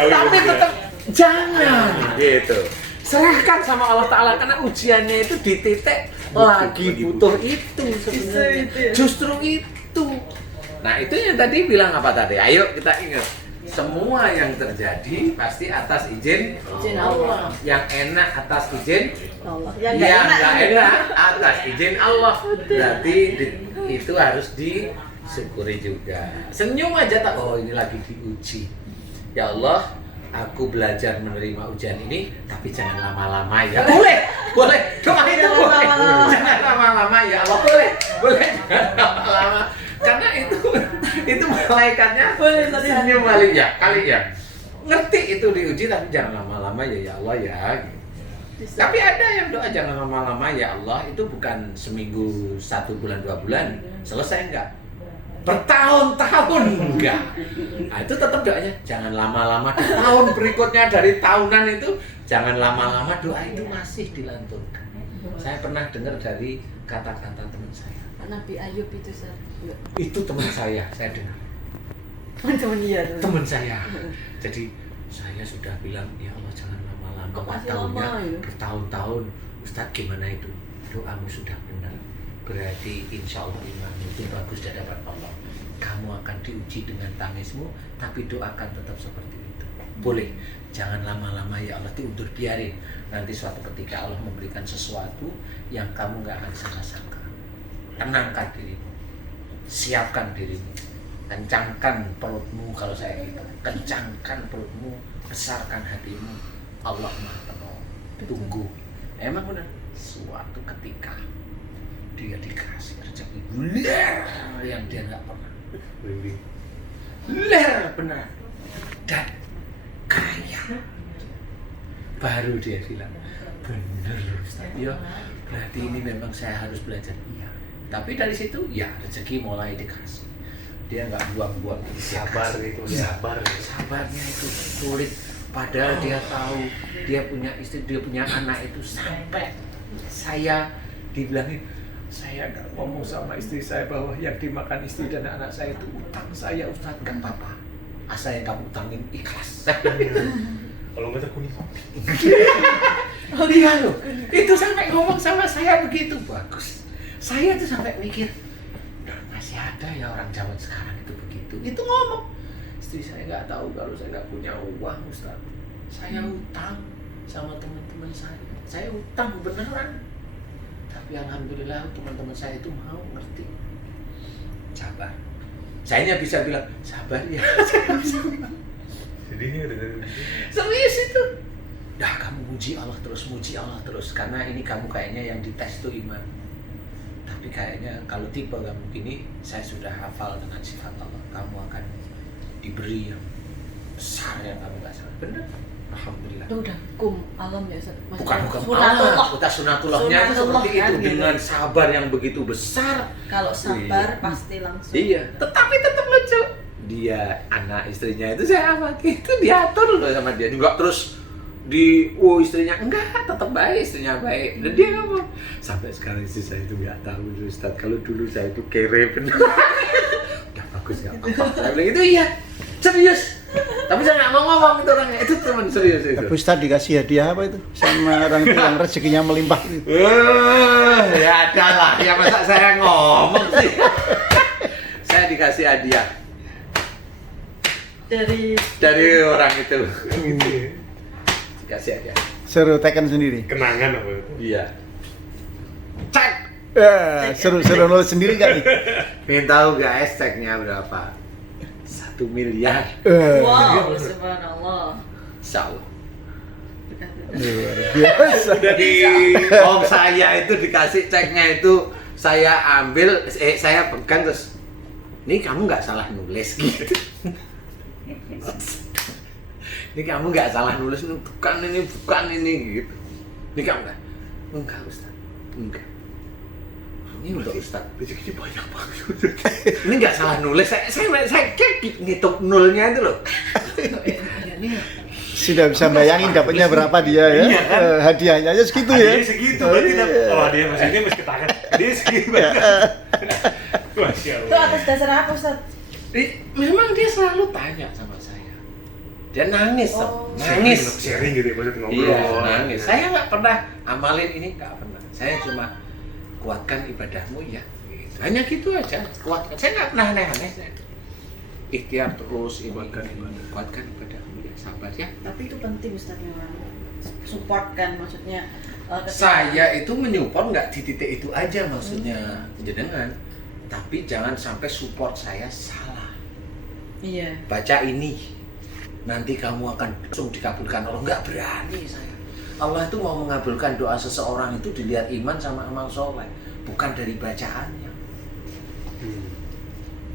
tapi tetap jangan gitu. Serahkan sama Allah Ta'ala, karena ujiannya itu di titik lagi butuh itu sebenarnya. Justru itu. Nah itu yang tadi bilang apa tadi? Ayo kita ingat, semua yang terjadi pasti atas izin Allah. Yang enak atas izin Allah. yang nggak enak atas izin Allah. Berarti itu harus disyukuri juga. Senyum aja tak, oh ini lagi diuji. Ya Allah, aku belajar menerima ujian ini, tapi jangan lama-lama ya. Boleh. Doa itu boleh. Jangan lama-lama ya Allah, boleh. Jangan lama-lama. Karena itu malaikatnya senyum kali ya. Ngerti itu diuji, tapi jangan lama-lama ya Allah ya. Tapi ada yang doa jangan lama-lama ya Allah, itu bukan seminggu, 1 bulan, 2 bulan selesai, enggak. Bertahun-tahun enggak. Nah, itu tetap doanya jangan lama-lama. Di tahun berikutnya, dari tahunan itu jangan lama-lama, doa itu masih dilantunkan. Saya pernah dengar dari kata-kata teman saya. Nabi Ayub itu Itu teman saya dengar. Teman dia. Teman saya. Jadi saya sudah bilang ya Allah jangan lama-lama. Kok masih tahunnya lama, ya? bertahun-tahun. Ustadz gimana itu? Doamu sudah benar. Berarti insya Allah imanmu itu bagus di hadapan Allah. Kamu akan diuji dengan tangismu, tapi doakan tetap seperti itu. Boleh, jangan lama-lama ya Allah, diundur biarin. Nanti suatu ketika Allah memberikan sesuatu yang kamu gak akan sangka-sangka. Tenangkan dirimu, siapkan dirimu, kencangkan perutmu kalau saya gitu. Kencangkan perutmu, besarkan hatimu. Allah Maha Penolong. Tunggu. Emang benar, suatu ketika dia dikasih rezeki ler yang dia nggak pernah, ler benar, dan kaya. Baru dia bilang bener Ustaz, ya berarti ini memang saya harus belajar. Iya, tapi dari situ ya rezeki mulai dikasih. Dia nggak buang-buang, sabar gitu, sabarnya itu sulit. Padahal dia tahu dia punya istri, dia punya anak itu, sampai saya dibilangin, saya nggak ngomong sama istri saya bahwa yang dimakan istri dan anak saya itu utang saya, Ustaz. Nggak apa-apa, asal yang kamu utangin ikhlas. Kalau nggak terkuning. Oh iya loh, itu sampai ngomong sama saya begitu. Bagus. Saya tuh sampai mikir, masih ada ya orang zaman sekarang itu begitu. Itu ngomong, istri saya nggak tahu kalau saya nggak punya uang, Ustaz. Saya utang sama teman-teman saya. Saya utang beneran. Tapi alhamdulillah teman-teman saya itu mau ngerti. Sabar. Saya bisa bilang sabar ya. Sedihnya dengan serius itu. Dah kamu muji Allah terus, karena ini kamu kayaknya yang dites tuh iman. Tapi kayaknya kalau tipe kamu gini, saya sudah hafal dengan sifat Allah. Kamu akan diberi yang besar yang kamu nggak salah. Bener. Alhamdulillah. Itu udah hukum alam ya, Ustaz. Bukan sunatullah. Kita sunatullahnya itu seperti itu, kan, dengan sabar yang begitu besar. Kalau sabar pasti langsung. Iya, tetapi tetap lucu. Dia anak istrinya itu saya apa gitu diatur loh sama dia. Enggak terus istrinya enggak, tetap baik, istrinya baik. Dan dia ngomong, sampai sekarang istri saya itu enggak tahu Ustaz, kalau dulu saya itu kere bener. Udah bagus enggak apa-apa. Saya bilang itu iya. Serius. Tapi saya nggak mau ngomong itu orangnya, itu teman serius itu. Tapi Ustaz dikasih hadiah apa itu sama orang yang rezekinya melimpah itu? Ya ada lah, ya masa saya ngomong sih. Saya dikasih hadiah dari orang itu. Dikasih hadiah. Seru tekan sendiri. kenangan apa itu? Iya. Cek. Seru nulis sendiri kan nih? Pengen tahu guys ceknya berapa? 1 miliar. Wow, subhanallah. Insyaallah. Luar biasa. Udah di Om saya itu dikasih ceknya itu saya ambil, saya pegang terus. Ini kamu nggak salah nulis gitu. Ini kamu nggak salah nulis, bukan ini gitu. Ini kamu enggak Ustaz, enggak. Ini untuk Ustaz. rezeki banyak banget. Ini nggak salah nulis, saya kayak ngitung nolnya itu loh. Ini Sudah bisa bayangin dapatnya berapa dia ya? Iya kan? Hadiahnya aja segitu ya. Hadiahnya segitu, berarti hadiah maksudnya mesti kita kan. Dia segitu banget. Masya Itu Allah. atas dasar apa, Ustaz? Memang dia selalu tanya sama saya. Dia nangis, Oh. nangis. Sharing gitu ya, maksudnya ngobrol. Iya, nangis. Saya nggak pernah amalin ini, nggak pernah. Saya cuma kuatkan ibadahmu ya. Gitu. Hanya gitu aja, kuatkan. Saya nggak pernah aneh-aneh. Saya. Ikhtiar terus, Kuatkan ibadah. kuatkan ibadahmu ya, sabar ya. Tapi itu penting, Ustaz, memang. Support kan, maksudnya. Ketika- Saya itu menyupport nggak di titik itu aja maksudnya jenengan, tapi jangan sampai support saya salah. Iya. Baca ini, nanti kamu akan langsung dikabulkan Allah. Nggak berani saya. Allah itu mau mengabulkan doa seseorang itu dilihat iman sama amal soleh, bukan dari bacaannya.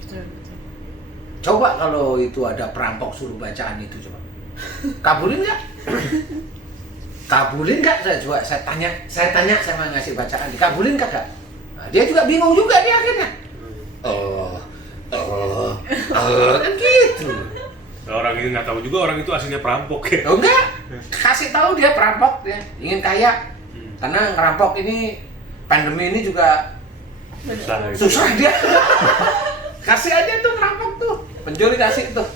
Betul, betul. Coba kalau itu ada perampok suruh bacaan itu coba, kabulin nggak? Kabulin nggak? Saya tanya, saya mau ngasih bacaan, dikabulin kagak? Nah, dia juga bingung juga dia akhirnya. Kan gitu. Nah, orang ini nggak tahu juga orang itu aslinya perampok ya. Oh enggak, kasih tahu dia perampok, dia ingin kaya. Karena ngerampok ini, pandemi ini juga susah dia. Kasih aja tuh ngerampok tuh, pencuri kasih tuh.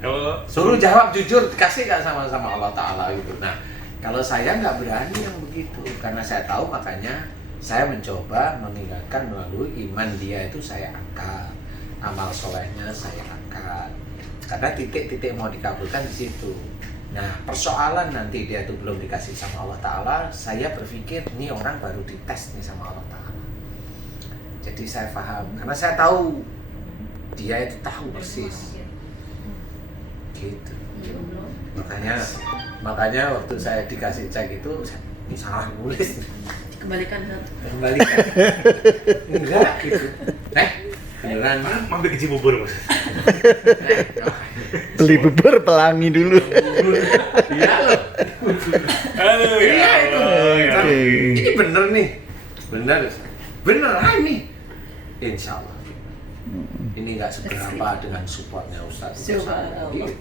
Kalau Suruh jawab jujur, dikasih nggak sama Allah Ta'ala gitu. Nah, kalau saya nggak berani yang begitu, karena saya tahu makanya saya mencoba mengingatkan melalui iman dia itu saya angkat, amal solehnya saya angkat. Karena titik-titik mau dikabulkan di situ. Nah, persoalan nanti dia itu belum dikasih sama Allah Ta'ala, saya berpikir ini orang baru dites nih sama Allah Ta'ala. Jadi saya paham, karena saya tahu dia itu tahu persis. Gitu. Makanya waktu saya dikasih cek itu, ini salah nulis. Kembalikan, Ustaz. Kembalikan. Enggak gitu. Beneran nih. mampir ke Cibubur mas. Beli bubur pelangi dulu. Iya loh. Aduh, Iya itu. ya. Ini bener nih. Beneran nih. Insya Allah. Ini nggak seberapa dengan supportnya Ustadz. Subhanallah. Gitu.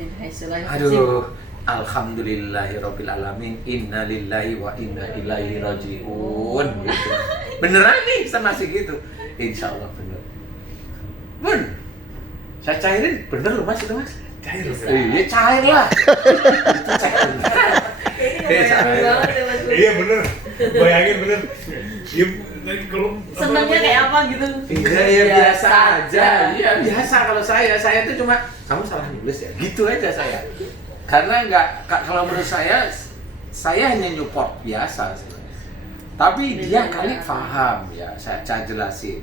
Min haitsu la Aduh, alhamdulillahirabbil alamin. Inna lillahi wa inna ilaihi rajiun. Gitu. Beneran nih sama sih gitu. Insya Allah bener. Bun, saya cairin bener loh mas itu mas. Cair loh. Iya cair lah. Itu cair. Ini ngebayangin banget ya, Mas. Iya bener. Bayangin bener. Iya, kalau Senangnya kayak apa gitu? Iya ya biasa aja. Iya biasa kalau saya itu cuma kamu salah nulis ya. Gitu aja saya. Karena kalau menurut saya hanya nyupport biasa sebenarnya. Tapi dia kali paham ya. Saya jelasin.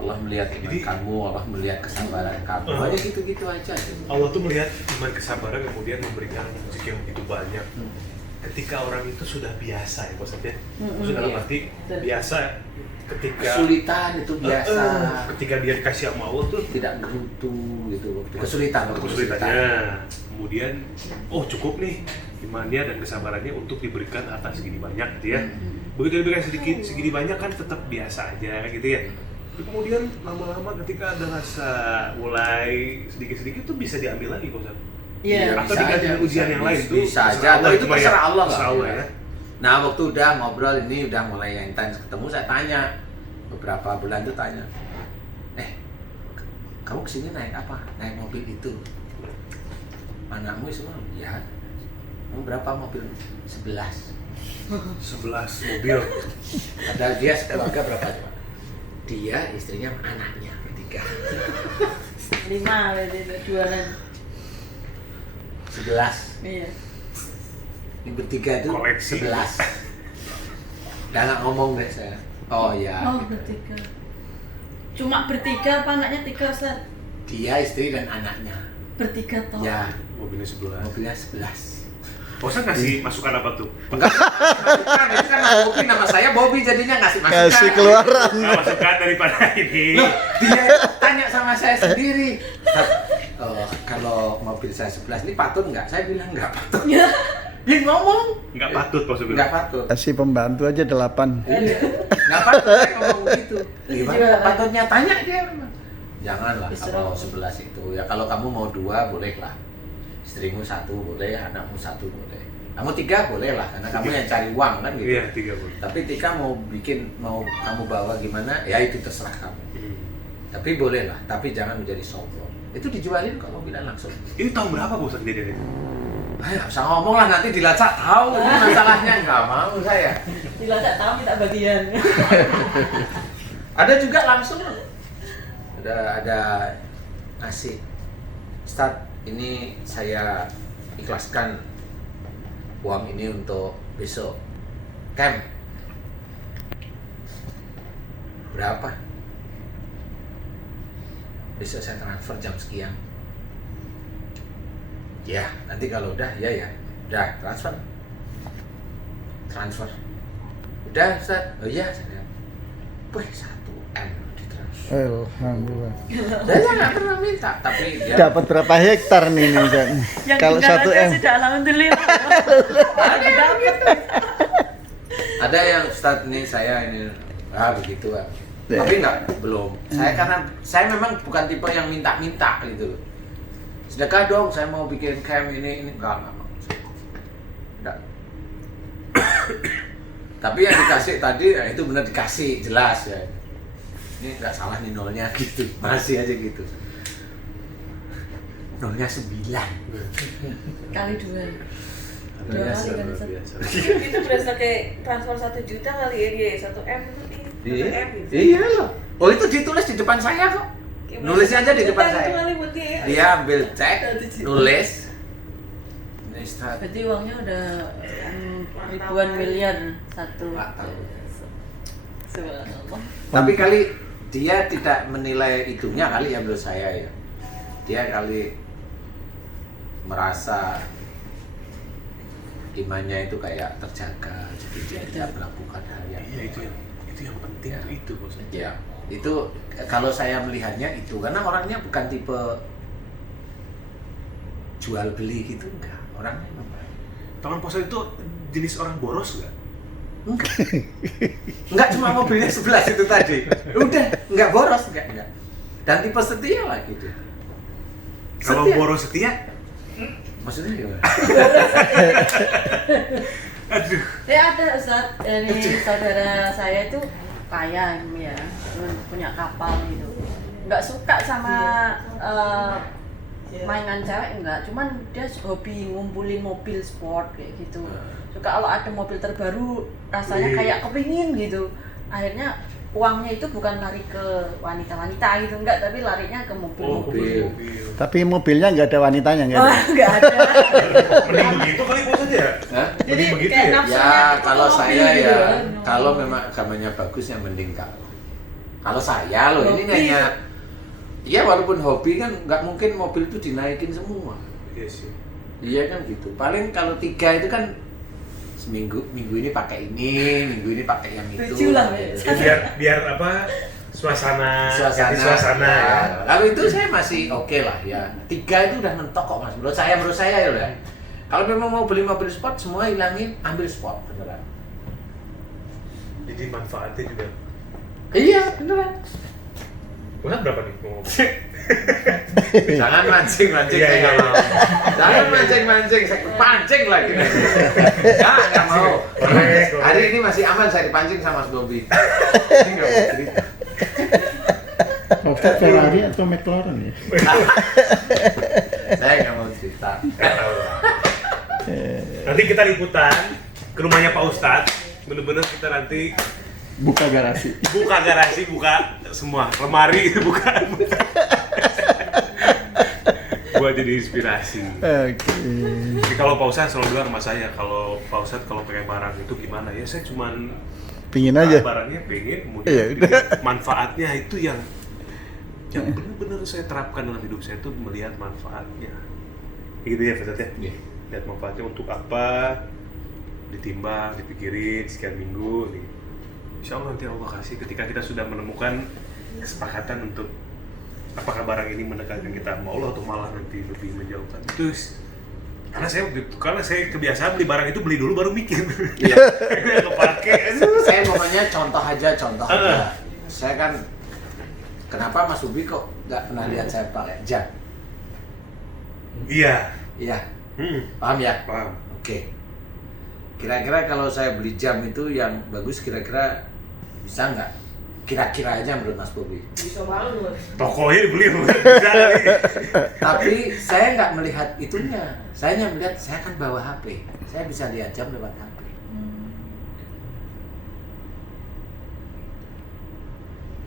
Allah melihat iman kamu, Allah melihat kesabaran kamu. Hanya gitu-gitu aja. Allah tuh melihat iman kesabaran kemudian memberikan rezeki yang begitu banyak. Ketika orang itu sudah biasa ya maksudnya, maksudnya dalam arti biasa ketika Kesulitan itu biasa. ketika dia dikasih sama Allah tuh Tidak gerutu gitu. Kesulitan. kesulitannya, kemudian oh cukup nih imannya dan kesabarannya untuk diberikan atas segini banyak gitu ya. Begitu diberikan sedikit segini banyak kan tetap biasa aja gitu ya. Kemudian lama-lama ketika ada rasa mulai sedikit-sedikit tuh bisa diambil lagi kok Ustaz. Iya. Atau bisa dikasih aja, ujian yang lain tuh bisa aja. terserah Atau itu cuma ya, terserah Allah terserah lah. Allah ya. Nah waktu udah ngobrol ini udah mulai yang intens ketemu, saya tanya beberapa bulan tuh tanya, kamu kesini naik apa? Naik mobil itu. Anakmu semua? Ya. Kamu berapa mobil? 11. 11 mobil. Ada dia sekeluarga berapa coba? Dia, istrinya, anaknya bertiga. 5 berarti itu jualan. 11. Iya. Ini bertiga itu Koleksi. 11. Udah nggak ngomong deh saya. Oh ya. Oh, gitu. bertiga. Cuma bertiga apa anaknya 3, Ustaz? Dia, istri dan anaknya. Bertiga toh. Ya, Mobilnya 11. mobilnya 11. Bosan ngasih masukan apa tuh? Enggak, masukan itu kan Mas Bobi, nama saya Bobi jadinya ngasih masukan. Kasih keluaran. Nah, masukan daripada ini. Loh, dia tanya sama saya sendiri. Kalau mobil saya 11 ini patut nggak? Saya bilang nggak patut. Dia ngomong Nggak patut maksudnya. nggak patut. Kasih pembantu aja 8. Iya. Nggak patut saya ngomong gitu. Gimana patutnya tanya dia memang. Janganlah kalau 11 itu. Ya kalau kamu mau 2 boleh lah. istrimu 1 boleh, anakmu 1 boleh. Kamu 3 boleh lah, karena kamu yang cari uang kan gitu. Iya, 3 boleh. Tapi Tika mau kamu bawa gimana, ya itu terserah kamu. Tapi boleh lah, tapi jangan menjadi sombong. Itu dijualin kok mobilan langsung. Ini tahun berapa Pak Ustadz kejadiannya? Ayo, usah ngomong lah, nanti dilacak tahu masalahnya, nggak mau saya. Dilacak tahu minta bagian. Ada juga langsung ada ngasih, Ustadz, ini saya ikhlaskan uang ini untuk besok camp. Berapa? Besok saya transfer jam sekian. Ya, nanti kalau udah, ya, udah transfer. Udah Ustaz, oh iya, saya. Wih, 1 M ditransfer. Alhamdulillah. Saya nggak pernah minta, tapi dia Dapat berapa hektar nih Ustaz? Yang Kalau tinggal 1 aja M. sudah alhamdulillah. ada yang Ustaz nih saya ini begitu kan. Ya. Tapi belum. Karena saya memang bukan tipe yang minta-minta gitu. Sedekah dong, saya mau bikin camp ini enggak mau. Enggak. Tapi yang dikasih tadi, ya itu benar dikasih, jelas ya. Ini nggak salah nih nolnya gitu, masih aja gitu. Nolnya 9. Kali 2. Nolnya kali kan, 9. Ustaz. Biasa. Itu berasa kayak transfer 1 juta kali ya dia, 1 M itu 1 Iya, M gitu. iya loh. Oh itu ditulis di depan saya kok. Kayak Nulisnya aja di berasa depan juta saya. itu kali buat dia. Dia ambil cek, nulis. Ini Ustaz. Berarti uangnya udah ribuan miliar satu. Nggak tahu. Subhanallah. Tapi kali dia tidak menilai itunya kali ya menurut saya ya. Dia kali merasa imannya itu kayak terjaga, jadi dia tidak melakukan hal yang Iya, itu yang penting itu Pak Ustadz. ya itu kalau saya melihatnya itu karena orangnya bukan tipe jual beli gitu, enggak, orangnya memang Tangan Pak Ustadz itu jenis orang boros nggak? enggak cuma mobilnya 11 itu tadi, udah enggak boros, enggak dan tipe setia lagi dia. Kalau Setia. boros setia? Maksudnya gimana? Aduh. Ya ada Ustaz, ini saudara saya itu kaya ya, punya kapal gitu. Nggak suka sama mainan cewek enggak, cuman dia hobi ngumpulin mobil sport kayak gitu. Suka kalau ada mobil terbaru rasanya kayak kepingin gitu. Akhirnya uangnya itu bukan lari ke wanita-wanita gitu enggak, tapi larinya ke mobil. Tapi mobilnya nggak ada wanitanya nggak Oh, ada. enggak ada. Mending begitu kali Pak Ustadz ya? Hah? Jadi Mending begitu kayak ya? nafsunya Ya itu kalau mobil saya gitu ya kan. kalau memang agamanya bagus ya mending kalau saya loh ini Hobi. hanya ya walaupun hobi kan nggak mungkin mobil itu dinaikin semua. Iya sih. Iya kan gitu. Paling kalau 3 itu kan minggu ini pakai ini, minggu ini pakai yang itu. 7 lah, Ya, biar apa? Suasana Suasana. ya. Kalau itu saya masih oke lah ya. 3 itu udah mentok kok Mas. Menurut saya ya udah. Kalau memang mau beli mobil sport semua hilangin, ambil sport beneran. Jadi manfaatnya juga. Iya, beneran. Ustadz berapa nih mau ngomong? Jangan mancing Iya, saya nggak iya. mau. Jangan mancing, saya pancing lagi. Nggak mau. Korek. Hari ini masih aman saya dipancing sama Mas Bobi. Ini nggak mau cerita. Ustaz Ferrari atau McLaren ya? Saya nggak mau cerita. Nggak tahu. Nanti kita liputan ke rumahnya Pak Ustadz. Bener-bener kita nanti Buka garasi. buka garasi, buka semua lemari, buka. Buat jadi inspirasi. Oke. Jadi kalau Pak Ustadz selalu bilang sama saya, kalau Pak Ustadz kalau pakai barang itu gimana ya? Saya cuman Pingin aja. barangnya pengen, kemudian Iya, udah. manfaatnya itu yang benar-benar saya terapkan dalam hidup saya, itu melihat manfaatnya. Gitu ya Pak Ustadz ya? Iya. Lihat manfaatnya untuk apa, ditimbang, dipikirin sekian minggu nih. Insya Allah nanti Allah kasih ketika kita sudah menemukan kesepakatan untuk apakah barang ini mendekatkan kita sama Allah atau malah nanti lebih menjauhkan. Terus karena saya kebiasaan beli barang itu beli dulu baru mikir. Iya. Itu yang kepake. Saya pokoknya contoh aja. Saya kan kenapa Mas Bobi kok nggak pernah lihat saya pakai jam? Iya. Iya, Hmm, paham ya? paham. Oke. Kira-kira kalau saya beli jam itu yang bagus kira-kira bisa nggak? Kira-kira aja menurut Mas Bobi. Bisa banget. Tokonya dibeli bisa kali. Tapi saya nggak melihat itunya. Saya hanya melihat saya kan bawa HP. Saya bisa lihat jam lewat HP.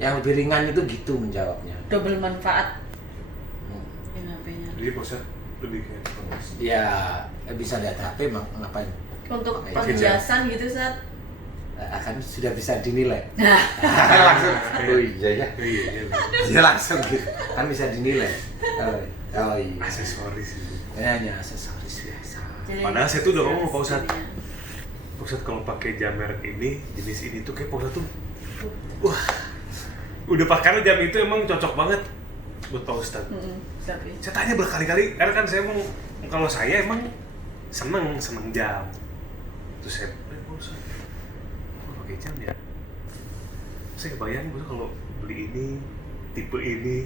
Yang lebih ringan itu gitu menjawabnya. Double manfaat Hmm. yang HP-nya. Jadi Pak lebih kayak Ya bisa lihat HP ngapain? Untuk Oke. perhiasan gitu Sat. Akan sudah bisa dinilai. Nah, Langsung. Oh iya ya. iya. Ya langsung gitu. Kan bisa dinilai. Oh iya. Aksesoris itu. Ya, hanya aksesoris biasa. jadi- Padahal saya tuh udah ngomong Pak Ustadz. Pak Ustadz kalau pakai jam merek ini, jenis ini tuh kayak Pak Ustadz tuh, wah, udah pakai jam itu emang cocok banget buat Pak Ustadz. Tapi Saya tanya berkali-kali, karena kan saya emang kalau saya emang seneng jam. Terus saya, Pak Ustadz, kok pakai jam ya? Saya kebayang Pak Ustadz kalau beli ini, tipe ini,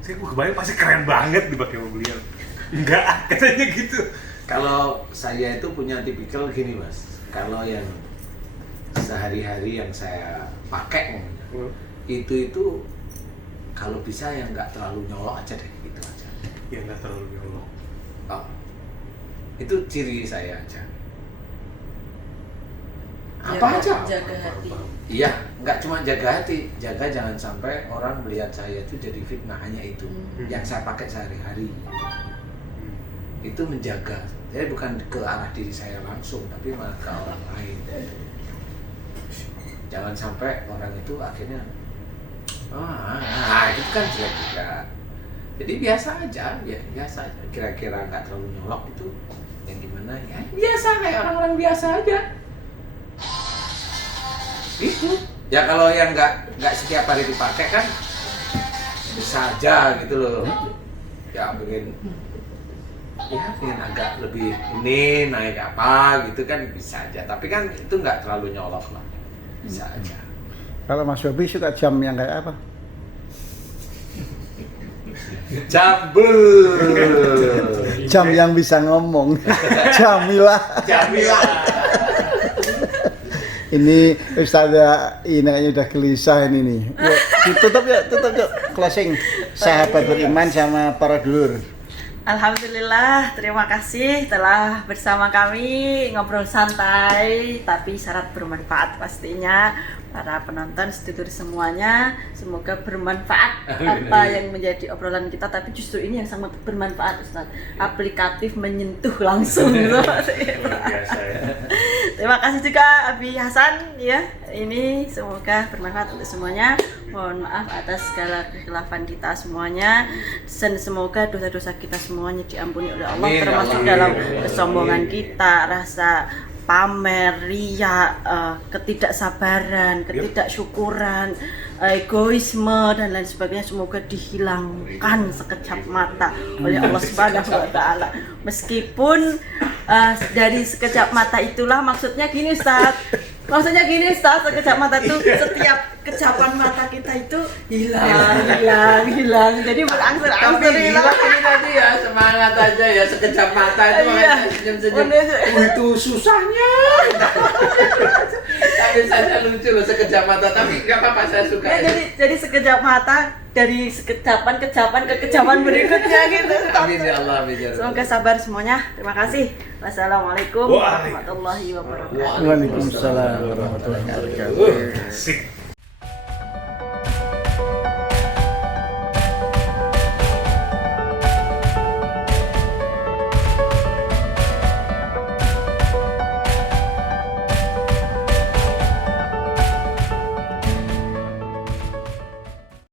saya kebayang pasti keren banget dipakai mobilnya. Enggak, katanya gitu. Kalau saya itu punya tipikal gini Mas. Kalau yang sehari-hari yang saya pakai itu kalau bisa yang nggak terlalu nyolok aja deh, gitu aja. Ya nggak terlalu nyolok. Oh. Itu ciri saya aja. Apa aja? jaga hati. Iya, nggak cuma jaga hati, jaga jangan sampai orang melihat saya itu jadi fitnah, hanya itu yang saya pakai sehari-hari. Itu menjaga. Saya bukan ke arah diri saya langsung, tapi malah ke orang lain. Jangan sampai orang itu akhirnya, itu kan jelek juga. Jadi biasa aja, ya biasa aja. Kira-kira nggak terlalu nyolok itu, yang gimana ya biasa kayak orang-orang biasa aja. Itu. Ya kalau yang nggak setiap hari dipakai kan bisa aja gitu loh. Ya bikin agak lebih ini naik apa gitu kan bisa aja, tapi kan itu nggak terlalu nyolok lah, bisa aja. Kalau Mas Bobi suka jam yang kayak apa? Jambul. Jam yang bisa ngomong. Jamilah. Jamilah. Ini Ustazah ini kayaknya udah gelisah ini nih. Yuk, tutup yuk. Closing. Sahabat beriman sama para dulur. Alhamdulillah, terima kasih telah bersama kami ngobrol santai tapi syarat bermanfaat pastinya. Para penonton, sedulur semuanya, semoga bermanfaat apa yang menjadi obrolan kita, tapi justru ini yang sangat bermanfaat Ustaz. Aplikatif, menyentuh langsung gitu. Biasa ya. Terima kasih juga Abi Hasan ya. Ini semoga bermanfaat untuk semuanya. Mohon maaf atas segala kekhilafan kita semuanya, dan semoga dosa-dosa kita semuanya diampuni oleh Allah, Amin, termasuk ya Allah. dalam Amin. kesombongan kita, rasa pamer, ria, ketidaksabaran, ketidaksyukuran, egoisme dan lain sebagainya, semoga dihilangkan sekejap mata oleh Allah Subhanahu wa taala. Meskipun dari sekejap mata itulah, maksudnya gini Ustaz. Sekejap mata itu setiap kejapan mata kita itu hilang. Jadi berangsur-angsur hilang. Ini tadi ya semangat aja ya, sekejap mata itu Iya. makanya senyum-senyum. Itu susahnya. Tapi saya lucu loh sekejap mata, tapi nggak apa-apa, saya suka. Ya, jadi sekejap mata dari kejapan ke kejapan berikutnya gitu. Amin ya Allah, amin ya Allah. Semoga sabar semuanya. Terima kasih. Wassalamualaikum warahmatullahi wabarakatuh. Waalaikumsalam warahmatullahi wabarakatuh. Asik.